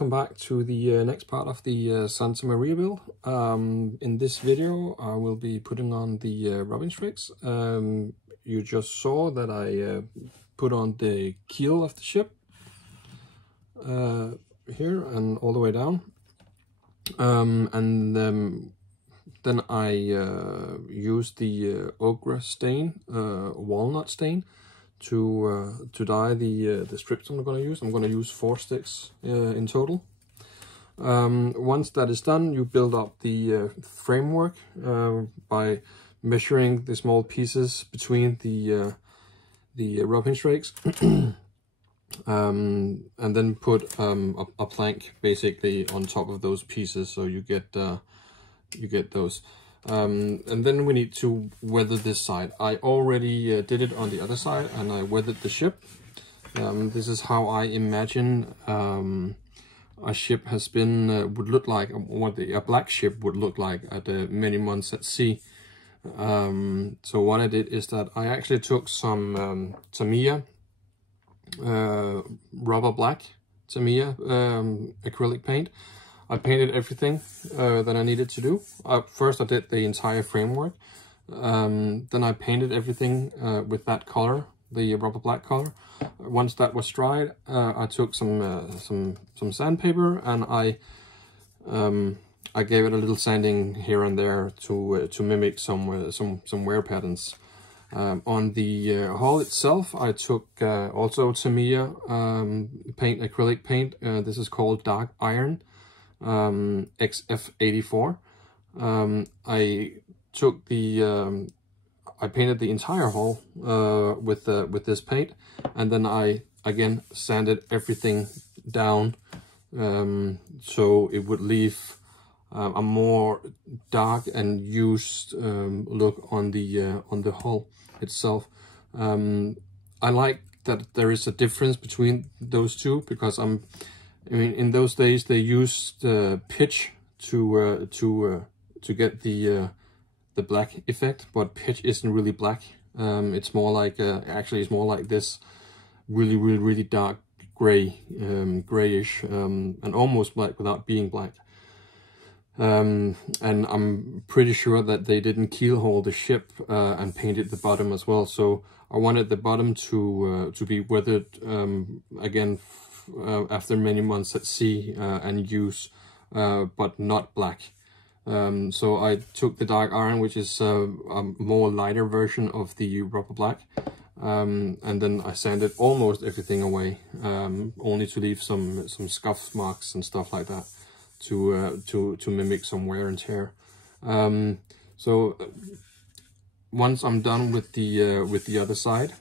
welcome back to the next part of the Santa Maria build. In this video I will be putting on the rubbing strakes. You just saw that I put on the keel of the ship here and all the way down, then I used the ochre stain, walnut stain, to dye the strips I'm going to use. I'm going to use 4 sticks in total. Once that is done, you build up the framework by measuring the small pieces between the rubbing strakes, and then put a plank basically on top of those pieces, so you get those. And then we need to weather this side. I already did it on the other side, and I weathered the ship. This is how I imagine a ship has been would look like, what a black ship would look like at many months at sea. So what I did is that I actually took some Tamiya rubber black Tamiya acrylic paint. I painted everything that I needed to do. First I did the entire framework, then I painted everything with that color, the rubber black color. Once that was dried, I took some sandpaper, and I gave it a little sanding here and there to mimic some wear patterns. On the hull itself, I took also Tamiya paint, acrylic paint. This is called dark iron. XF84. I took the I painted the entire hull with this paint, and then I again sanded everything down so it would leave a more dark and used look on the hull itself. I like that there is a difference between those two, because I mean, in those days they used pitch to get the black effect, but pitch isn't really black. It's more like actually it's more like this really dark gray, grayish, and almost black without being black. And I'm pretty sure that they didn't keel haul the ship and painted the bottom as well. So I wanted the bottom to be weathered again after many months at sea and use, but not black. So I took the dark iron, which is a more lighter version of the rubber black, and then I sanded almost everything away, only to leave some scuff marks and stuff like that to mimic some wear and tear. So once I'm done with the other side,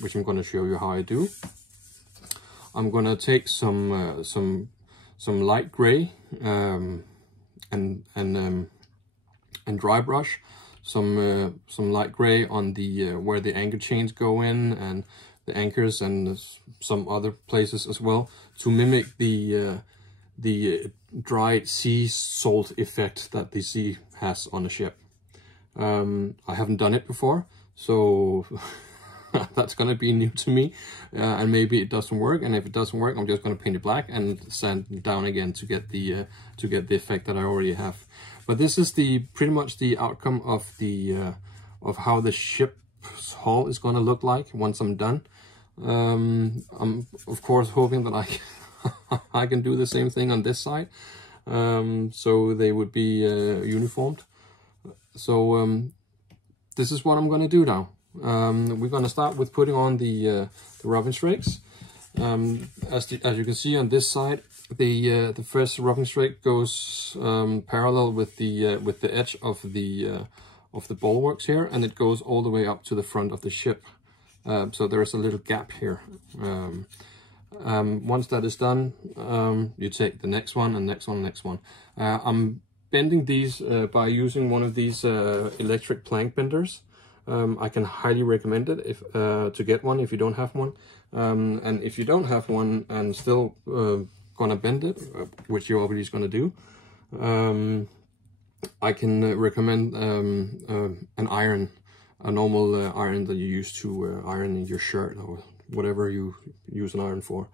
which I'm going to show you how I do, I'm gonna take some light gray and dry brush some light gray on the where the anchor chains go in, and the anchors, and some other places as well, to mimic the dried sea salt effect that the sea has on a ship. I haven't done it before, so that's going to be new to me, and maybe it doesn't work, and if it doesn't work, I'm just going to paint it black and sand it down again to get the effect that I already have. But this is pretty much the outcome of of how the ship's hull is going to look like once I'm done. I'm of course hoping that I can do the same thing on this side, so they would be uniformed. So this is what I'm going to do now. We're going to start with putting on the rubbing strakes. As you can see on this side, the first rubbing strake goes parallel with the edge of the bulwarks here, and it goes all the way up to the front of the ship. So there is a little gap here. Once that is done, you take the next one and next one. I'm bending these by using one of these electric plank benders. I can highly recommend it to get one if you don't have one. And if you don't have one and still gonna bend it, which you're obviously gonna do, I can recommend an iron, a normal iron that you use to iron your shirt or whatever you use an iron for.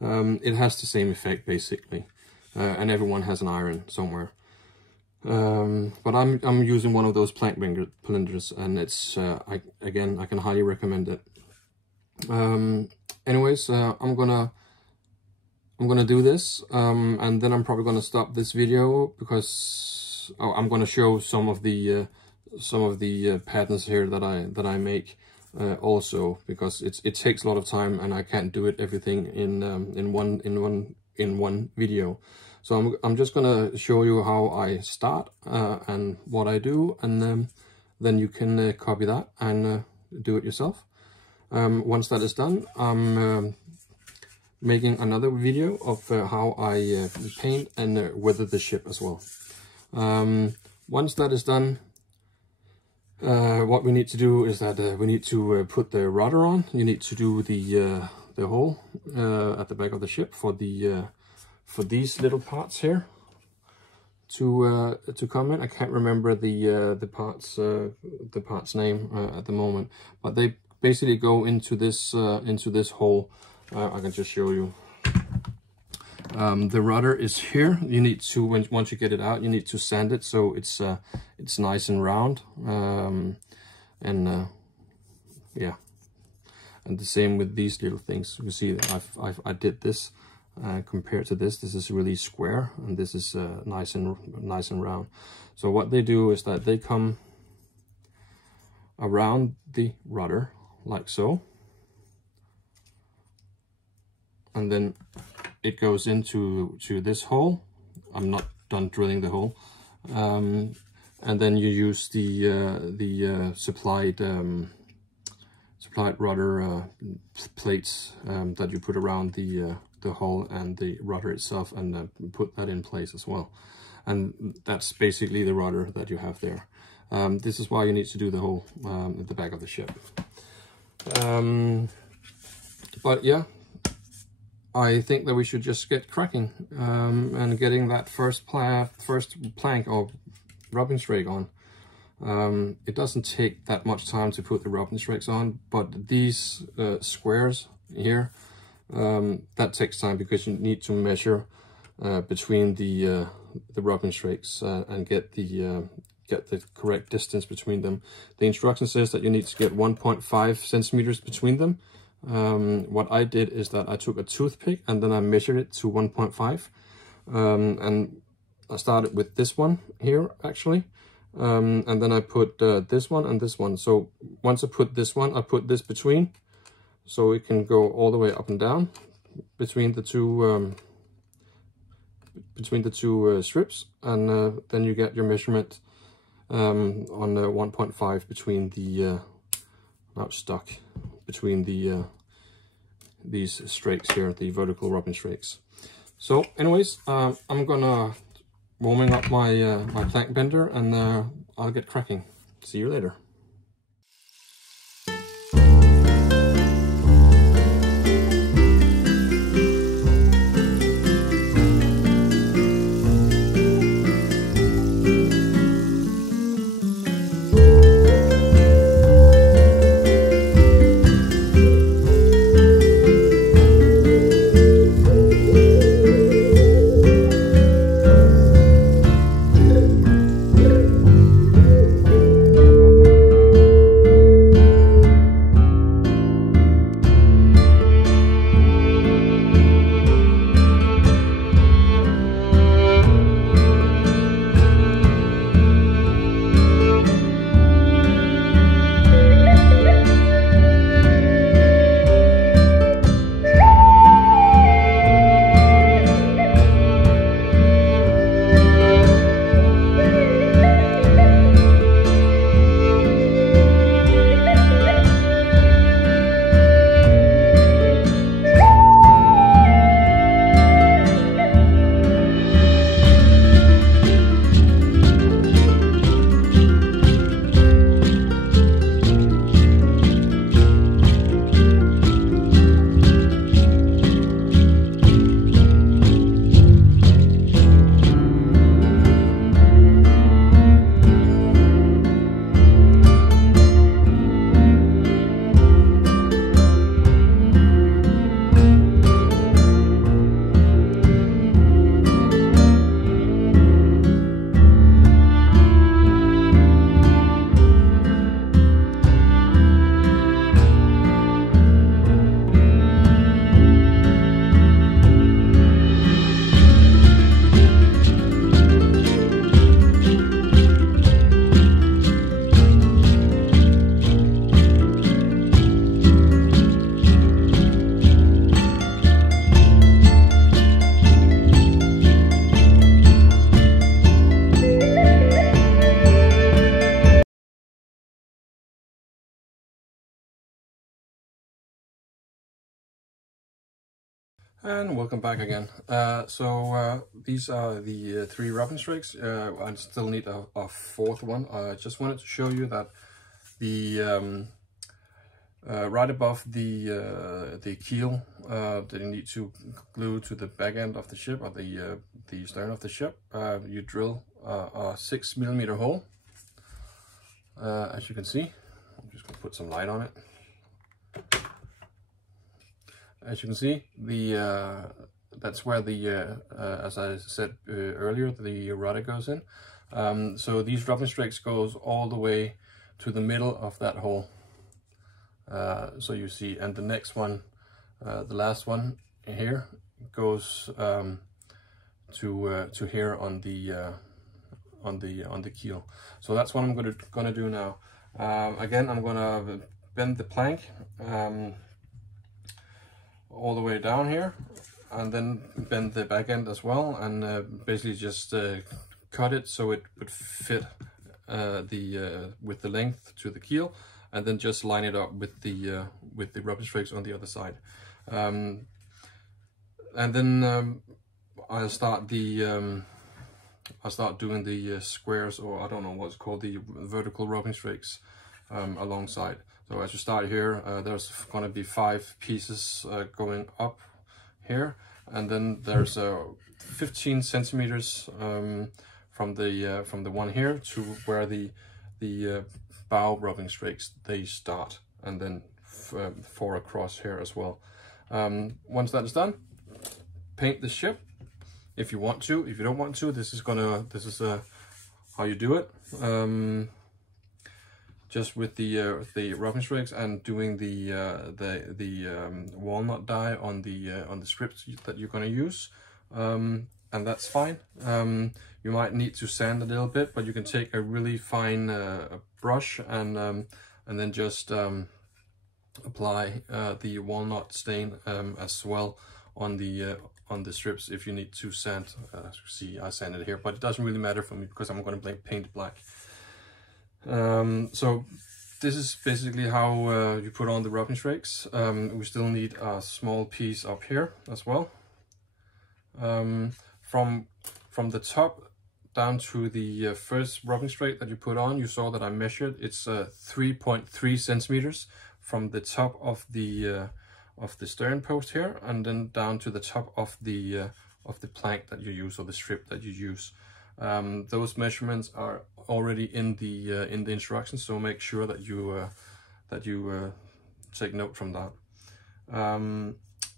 It has the same effect basically, and everyone has an iron somewhere. But I'm using one of those plank blenders, and it's I can highly recommend it. Anyways, I'm gonna do this, and then I'm probably gonna stop this video because I'm gonna show some of the patterns here that I make also, because it takes a lot of time and I can't do everything in one video. So I'm just gonna show you how I start and what I do, and then you can copy that and do it yourself. Once that is done, I'm making another video of how I paint and weather the ship as well. Once that is done, what we need to do is that we need to put the rudder on. You need to do the hole at the back of the ship for these little parts here to come in. I can't remember the parts name at the moment, but they basically go into this hole. I can just show you. The rudder is here. You need to, once you get it out, you need to sand it so it's nice and round. Yeah, and the same with these little things. You see that I did this compared to this. This is really square, and this is nice and round. So what they do is that they come around the rudder like so, and then it goes into this hole. I'm not done drilling the hole, and then you use the supplied rudder plates that you put around the hull and the rudder itself, and put that in place as well. And that's basically the rudder that you have there. This is why you need to do the hole at the back of the ship. But yeah, I think that we should just get cracking and getting that first plank or rubbing strake on. It doesn't take that much time to put the rubbing strakes on, but these squares here, that takes time because you need to measure between the rubbing strakes and get the correct distance between them. The instruction says that you need to get 1.5 centimeters between them. What I did is that I took a toothpick and then I measured it to 1.5, and I started with this one here actually, and then I put this one and this one. So once I put this one, I put this between, so it can go all the way up and down between the two strips, and then you get your measurement on 1.5 between the now it's stuck between these strakes here, the vertical rubbing strakes. So anyways, I'm gonna warming up my my plank bender, and I'll get cracking. See you later. And welcome back again. These are the 3 robin strakes. I still need a 4th one. I just wanted to show you that the right above the keel that you need to glue to the back end of the ship, or the stern of the ship, you drill a 6mm hole. As you can see, I'm just going to put some light on it. As you can see, that's where as I said earlier, the rudder goes in. So these robin strakes goes all the way to the middle of that hole. So you see, and the next one, the last one here, goes to here on the keel. So that's what I'm gonna do now. Again, I'm gonna bend the plank all the way down here, and then bend the back end as well, and basically just cut it so it would fit with the length to the keel, and then just line it up with the robin strakes on the other side. And then I'll start doing the squares, or I don't know what's called, the vertical robin strakes alongside. So as you start here, there's going to be 5 pieces going up here, and then there's 15 centimeters from the one here to where the bow robin strakes they start, and then 4 across here as well. Once that is done, paint the ship if you want to. If you don't want to, this is how you do it. Just with the robin strakes, and doing the walnut die on the strips that you're going to use, and that's fine. You might need to sand a little bit, but you can take a really fine brush and then just apply the walnut stain as well on the strips if you need to sand. See, I sanded here, but it doesn't really matter for me because I'm going to paint it black. So this is basically how you put on the robin strakes. We still need a small piece up here as well. From the top down to the first robin strake that you put on, you saw that I measured. It's 3.3 centimeters from the top of the stern post here, and then down to the top of the plank that you use, or the strip that you use. Those measurements are already in the instructions, so make sure that you take note from that.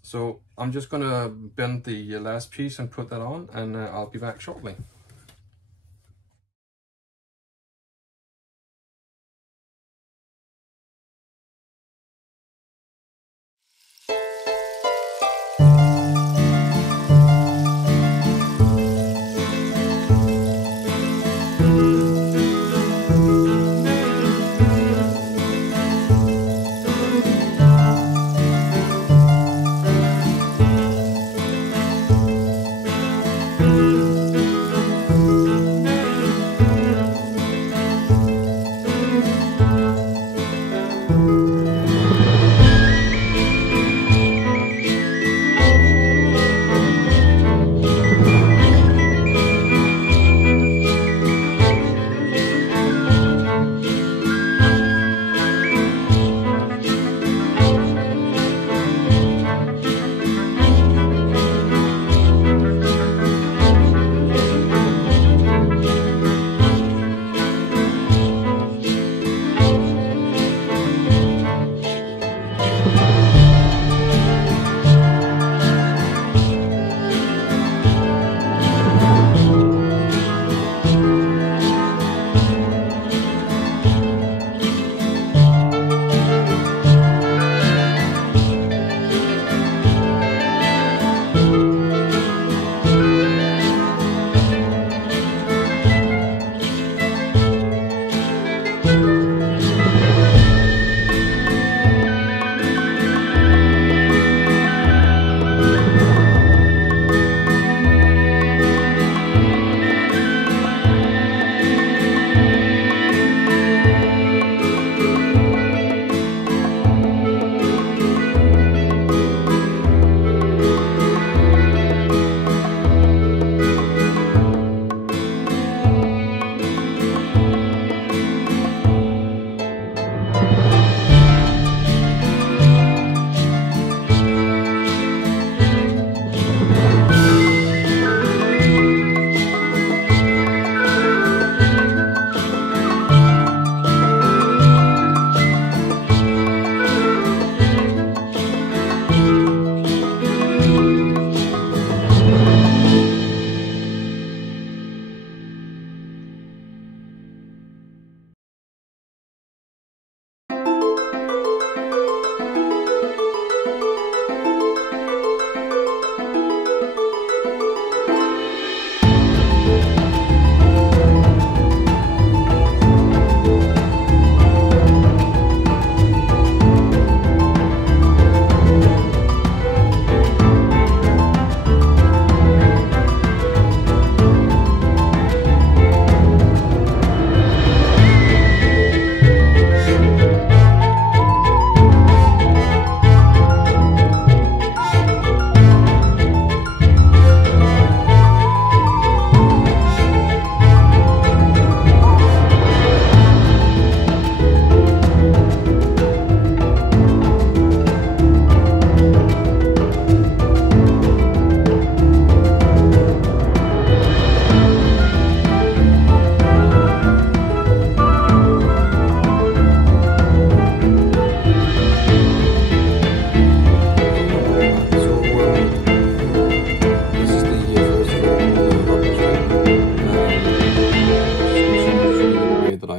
So I'm just gonna bend the last piece and put that on, and I'll be back shortly.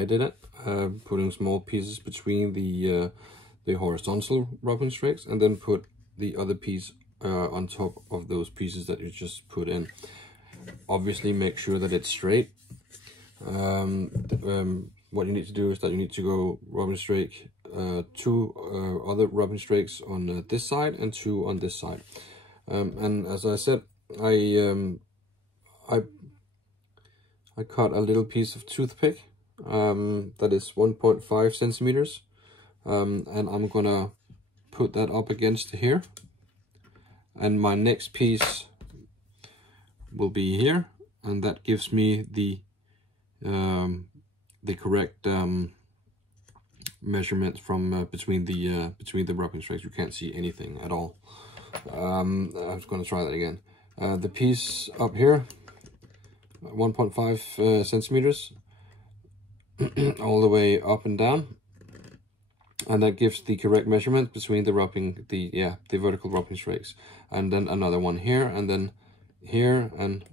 I did it, putting small pieces between the horizontal rubbing strakes, and then put the other piece on top of those pieces that you just put in. Obviously make sure that it's straight. What you need to do is that you need to go rubbing strake, 2 other rubbing strakes on this side and 2 on this side. And as I said, I cut a little piece of toothpick that is 1.5 centimeters, and I'm gonna put that up against here, and my next piece will be here, and that gives me the correct measurement from between the rubbing strakes. You can't see anything at all. I'm just going to try that again. The piece up here, 1.5 centimeters, all the way up and down, and that gives the correct measurement between the vertical rubbing strakes. And then another one here, and then here, and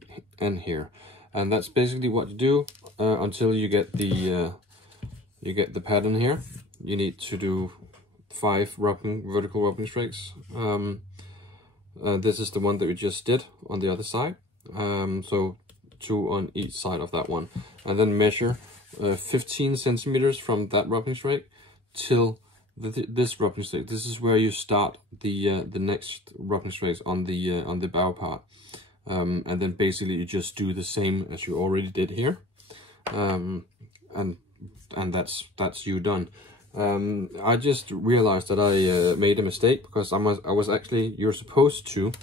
here. And that's basically what you do until you get the pattern here. You need to do 5 vertical rubbing strakes. This is the one that we just did on the other side. So 2 on each side of that one, and then measure 15 centimeters from that rubbing strake till this rubbing strake. This is where you start the next rubbing strakes on the bow part. And then basically you just do the same as you already did here, and that's you done. I just realized that I made a mistake, because I was actually, you're supposed to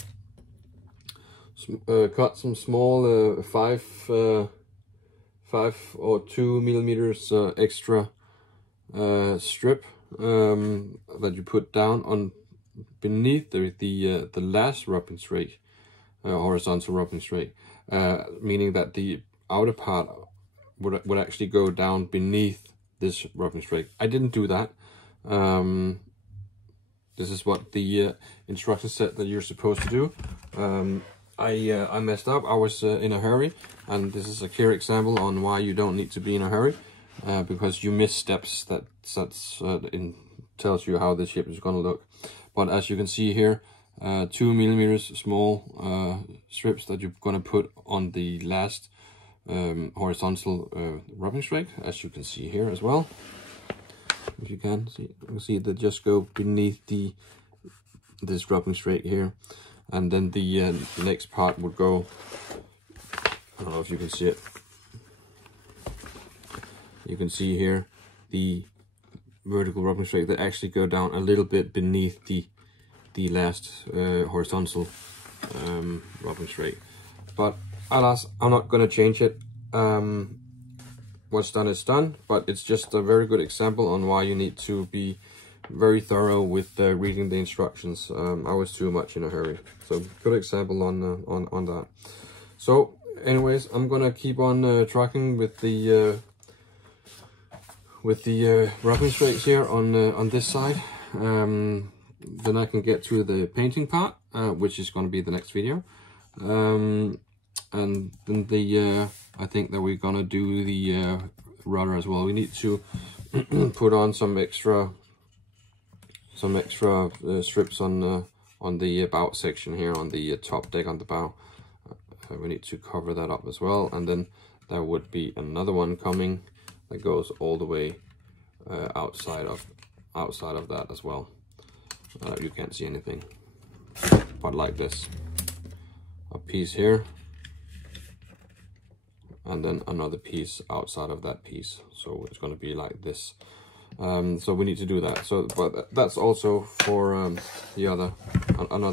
cut some small 5 or 2 millimeters extra strip that you put down on beneath the last rubbing strake. Horizontal rubbing strake, meaning that the outer part would actually go down beneath this rubbing strake. I didn't do that. This is what the instructions said that you're supposed to do. I messed up. I was in a hurry, and this is a clear example on why you don't need to be in a hurry, because you miss steps that tells you how the ship is going to look. But as you can see here, 2 millimeters small strips that you're going to put on the last horizontal rubbing strake, as you can see here as well. If you can see that just go beneath this rubbing strake here, and then the next part would go, I don't know if you can see it. You can see here the vertical rubbing strake that actually go down a little bit beneath the last horizontal rubbing strake. But alas, I'm not going to change it. What's done is done, but it's just a very good example on why you need to be very thorough with reading the instructions. I was too much in a hurry, so good example on that. So anyways, I'm gonna keep on tracking with the rubbing strakes here on this side. Then I can get to the painting part, which is going to be the next video. And then I think that we're gonna do the rudder as well. We need to put on some extra strips on the bow section here, on the top deck on the bow. We need to cover that up as well, and then there would be another one coming that goes all the way outside of that as well. You can't see anything, but like this, a piece here, and then another piece outside of that piece. So it's going to be like this. So we need to do that. So, but that's also for another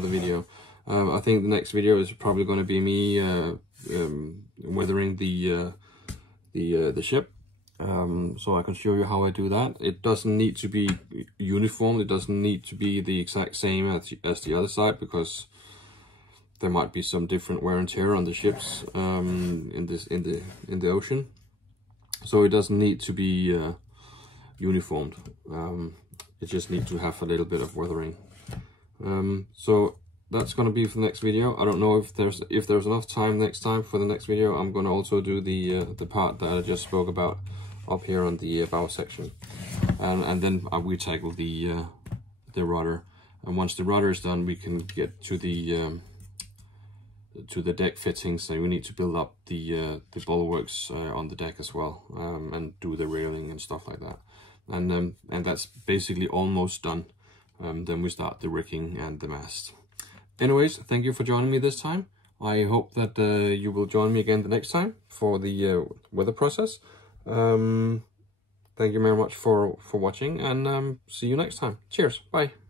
video. I think the next video is probably going to be me weathering the ship. So I can show you how I do that. It doesn't need to be uniform. It doesn't need to be the exact same as the other side, because there might be some different wear and tear on the ships in the ocean. So it doesn't need to be uniformed. It just needs to have a little bit of weathering. So that's going to be for the next video. I don't know if there's enough time next time for the next video. I'm going to also do the part that I just spoke about up here on the bow section, and then we tackle the rudder. And once the rudder is done, we can get to the deck fittings. So we need to build up the bulwarks on the deck as well, and do the railing and stuff like that. And that's basically almost done. Then we start the rigging and the mast. Anyways, thank you for joining me this time. I hope that you will join me again the next time for the weather process. Thank you very much for watching, and see you next time. Cheers. Bye.